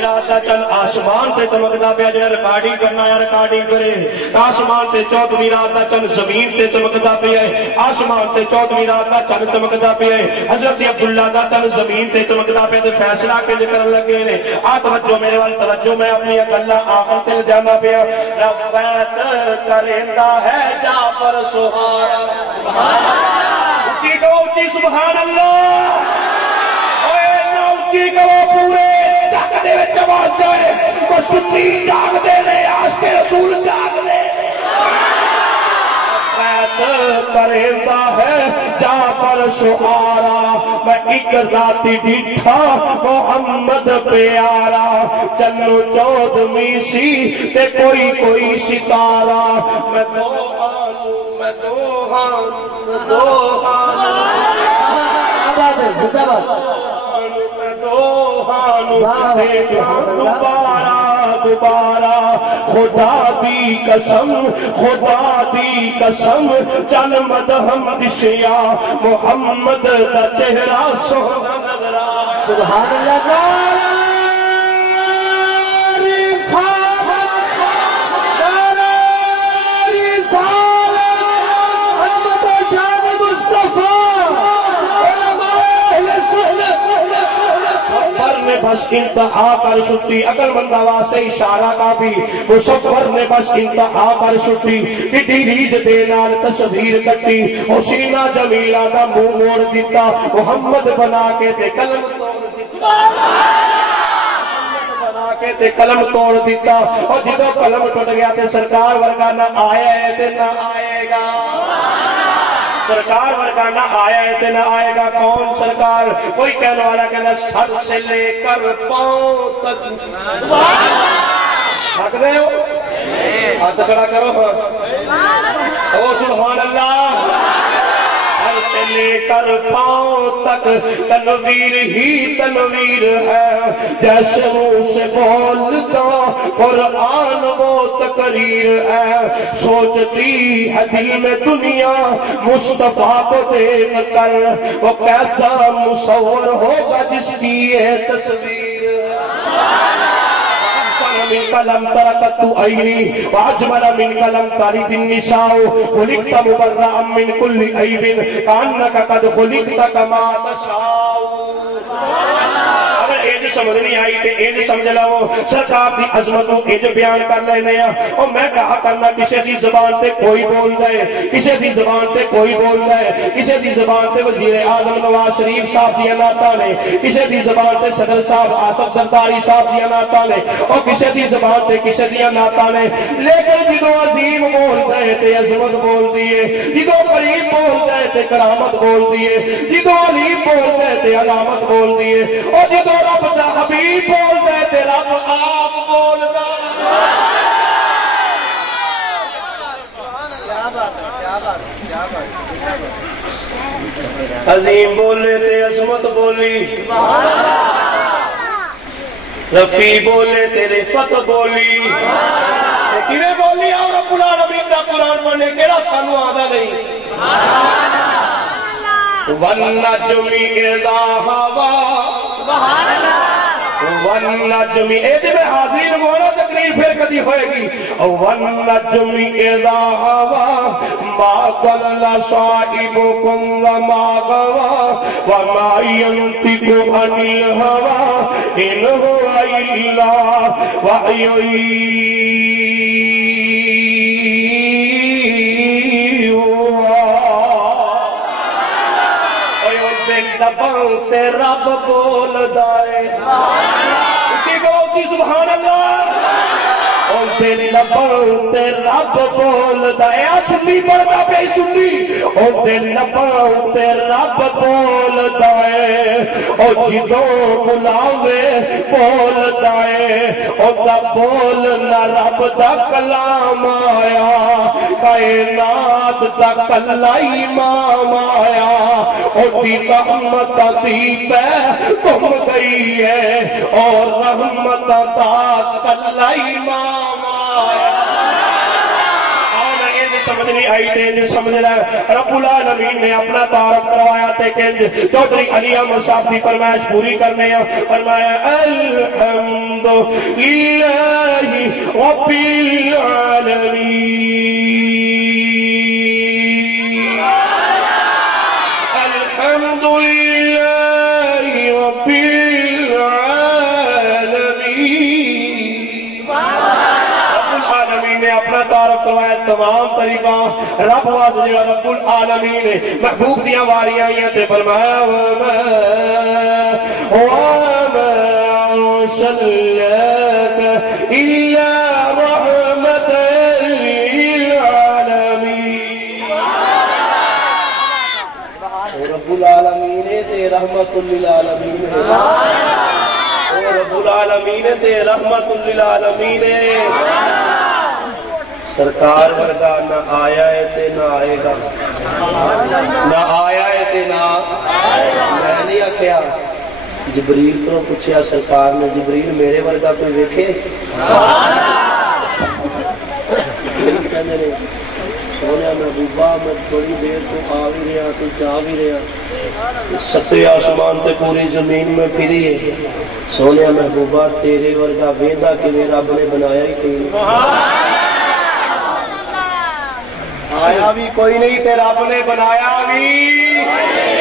رات دا چند آسمان تے چمکدا پیا جے ریکارڈنگ کرنا ہے ریکارڈنگ کرے آسمان تے 14ویں رات دا چند زمین تے چمکدا پیا ہے آسمان تے 14ویں رات دا چند چمکدا پیا ہے حضرت عبداللہ دا چند زمین تے چمکدا پیا تے فیصلہ کے کرن لگے نے آ توجہ میرے وال توجہ میں اپنی گلاں آخر تے جانا پیا روایت کریندا ہے جعفر سہارا سبحان اللہ اونچی کو اونچی سبحان اللہ اوے نا اونچی کرو پورے دے وچ آواز جائے وہ سنی جاگ دے نے عاشق رسول جاگ دے بیعت کریندا ہے جعفر سہارا میں ایک راتی ڈٹھا محمد پیارا چلو 14ویں سی تے کوئی کوئی ستارہ میں دو ہاں دوبارہ خدا دی قسم چل مدہم دشیا محمد دا چہرہ سونا نظر آ سبحان اللہ بس انتہا کر چھٹی اگر بندہ واسطے اشارہ کا بھی مصور نے بس انتہا کر چھٹی کٹی ریج دے نال تصویر کٹی حسینہ جمیلہ دا منہ موڑ دیتا محمد بنا کے تے قلم توڑ دیتا اور جدو قلم ٹوٹ گیا تے سرکار ورگا نہ آیا ہے تے نہ آئے گا سرکار ورگا نہ آیا ہے تے نہ آئے گا کون سرکار کوئی کہنے والا کہنا سر سے لے کر پاؤں تک تھک گئے ہو ہاتھ کھڑا کرو او سبحان اللہ سر سے لے کر پاؤں تک تنویر ہی تنویر ہے جیسے منہ سے بولتا قرآن وہ تقریر ہے سوچتی ہے دل میں دنیا مصطفیٰ کو دیکھ کر وہ کیسا مصور ہوگا جس کی یہ تصویر منك لم تركت عيني واجمل منك لم تلد النساء خلقت مبرئا من كل عيب كأنك قد خلقت كما تشاء اگر ایج سمجھ نہیں آئی تے ایج سمجھ لو سرکار دی عظمت کو ایج بیان کر لینے ہیں اور میں کہا کرنا کسی دی زبان تے کوئی بول دے کسی دی زبان تے کوئی بول دے کسی دی زبان تے وزیر اعظم نواز شریف صاحب دیا نعتاں نے کسی دی زبان تے صدر صاحب آصف زرداری صاحب دیا نعتاں نے اور کسی دی زبان تے کسی دیا نعتاں نے لیکن جدو عظیم بول دے تے عظمت بول دیے جدو کریم بول دے تے کرامت بول دیے جدو علیم بول دے تے علامت بول دیے اور جدو رب دا حبیب بول دے تے رب آپ بول دا عظیم بولے تے عظمت بولی رفیع بولے تے رفت بولی کیویں بولی اور رب العالمین دا قرآن پڑھنے کیڑا سانو آندا نہیں والنجم اذا ہوا سبحان اللہ والنجم اے میں حاضرین مولا تقریر پھر کدی ہوئے گی والنجم اذا ہوا ما ضل صاحبكم وما غوى وما ينطق عن الهوى ان هو الا وحي لباں تے رب بول دائے اچھی کو اچھی سبحان اللہ اور تے لباں تے رب بول دائے سنی پڑھتا پہ سنی اور تے لباں تے رب بول دائے اور جدو بلاوے بول دائے اور دا بول نہ رب دا کلام آیا کائنات دا کلا امام آیا اور دی رحمت دی پہ تم گئی ہے اور رحمت دا کلا امام آیا سمجھ نہیں آئی تینج سمجھ رہا رب العالمین نے اپنا تعارف کروایا تے کنج چودھری علی احمد صاحب کی فرمائش پوری کرنے فرمایا الحمد للہ رب العالمین الحمد للہ رب العالمین نے اپنا تعارف کروایا تمام طریقہ رب واسطے جڑا رب العالمین نے محبوب دیاں واریاں آئیاں تے فرمایا وما ارسلناک الا رحمۃ للعالمین رب العالمین تے رحمت للعالمین رب العالمین تے رحمت للعالمین سرکار ورگا نہ آیا ہے تے نہ آئے گا نہ آیا ہے تے نہ میں نہیں آکھیا جبریل کو پوچھیا سرکار نے جبریل میرے ورگا کوئی ویکھے سونے محبوبہ میں تھوڑی دیر تو آ بھی رہا تو جا بھی رہا ستے آسمان تے پوری زمین میں پھری ہے سونے محبوبہ تیرے ورگا ویندہ کہ میرا رب نے بنایا ہی کوئی آیا بھی کوئی نہیں تے رب نے بنایا بھی